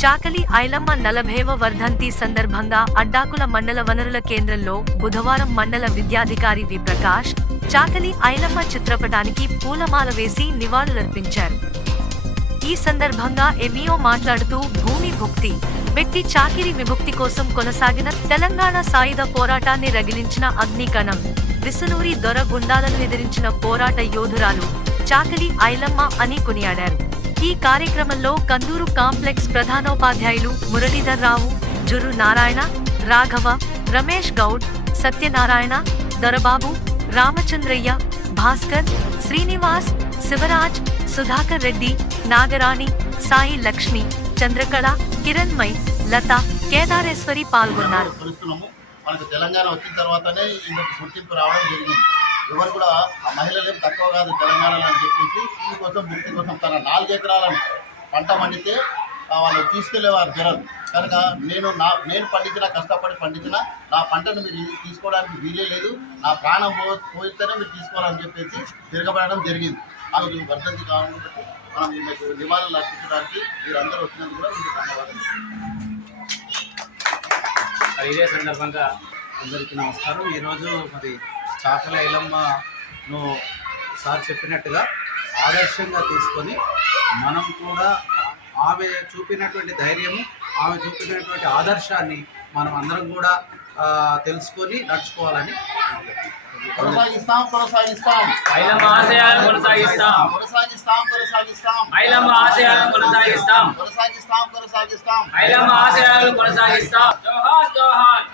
చాకలి ఐలమ్మ 40వ వర్ధంతి సందర్భంగా అడ్డాకుల మండల వనరుల కేంద్రంలో బుధవారం మండల విద్యాధికారి వి ప్రకాష్ చాకలి ఐలమ్మ చిత్రపటానికి పూలమాల వేసి నివాళులర్పించారు. ఈ సందర్భంగా ఎంఈఓ మాట్లాడుతూ భూమి భుక్తి వ్యక్తి చాకిరి విముక్తి కోసం కొనసాగిన తెలంగాణ సాయుధ పోరాటాన్ని రగిలించిన అగ్నికణం, విసునూరి దొర గుండాలను ఎదిరించిన పోరాట యోధురాలు చాకలి ఐలమ్మ అని కొనియాడారు. ఈ కార్యక్రమంలో కందూరు కాంప్లెక్స్ ప్రధానోపాధ్యాయులు మురళీధర్ రావు, జుర్రు నారాయణ, రాఘవ, రమేష్ గౌడ్, సత్యనారాయణ, దొరబాబు, రామచంద్రయ్య, భాస్కర్, శ్రీనివాస్, శివరాజ్, సుధాకర్ రెడ్డి, నాగరాణి, సాయి లక్ష్మి, చంద్రకళ, కిరణ్మయ్, లత, కేదారేశ్వరి పాల్గొన్నారు. మనకు తెలంగాణ వచ్చిన తర్వాతనే ఇందుకు గుర్తింపు రావడం జరిగింది. ఎవరు కూడా ఆ మహిళలు తక్కువ కాదు తెలంగాణలో అని చెప్పేసి దీనికోసం ముక్తి కోసం తన 4 ఎకరాలను పంట పండితే వాళ్ళు తీసుకెళ్లేవారు జనాలు. కనుక నేను పండించిన కష్టపడి పండించిన నా పంటను మీరు తీసుకోవడానికి వీలే లేదు, నా ప్రాణం పోయితేనే మీరు తీసుకోవాలని చెప్పేసి తిరగబడడం జరిగింది. ఆ రోజు వర్ధంతి కావాలని మనం మీకు నివాళులు అర్పించడానికి మీరందరూ వచ్చినందుకు కూడా మీకు ధన్యవాదాలు. ఇదే సందర్భంగా అందరికీ నమస్కారం. ఈరోజు మరి చాకలి ఐలమ్మను సార్ చెప్పినట్టుగా ఆదర్శంగా తీసుకొని మనం కూడా ఆమె చూపినటువంటి ధైర్యము, ఆమె చూపినటువంటి ఆదర్శాన్ని మనం అందరం కూడా తెలుసుకొని నడుచుకోవాలని కొనసాగిస్తాం. ఐలమ్మ ఆశయాలను కొనసాగిస్తాం. ఐలమ్మ ఆశయాలను కొనసాగిస్తాం. ఐలమ్మ ఆశయాలను కొనసాగిస్తాం. జోహార్ జోహార్.